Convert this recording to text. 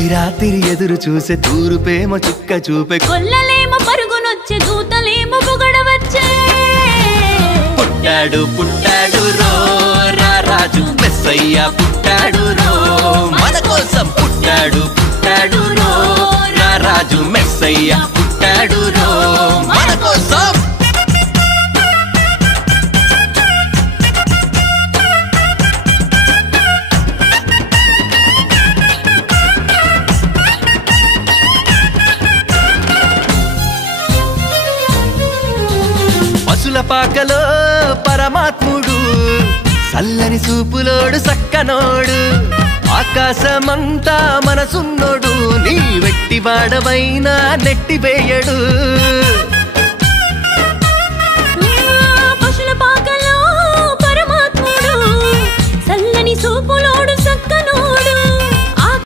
తొలి రాత్రి ఎదురు చూసే తూరుపేమో చుక్క చూపే కొల్లలేమో పరుగునొచ్చే దూతలేమో పొగడవచ్చే పుట్టాడు పుట్టాడు రో రారాజు మెస్సయ్య పుట్టాడు రో మన కోసం పుట్టాడు పుట్టాడు రో రారాజు మెస్సయ్య పుట్టాడు రో మన కోసం పసుల పాకలో పరమాత్ముడు చల్లని చూపులోడు సక్కనోడు ఆకాశమంతా మనసున్నోడు నీ వెట్టివాడవైనా నెట్టివేయడు పశుల పాకలో పరమాత్ముడు చల్లని చూపులోడు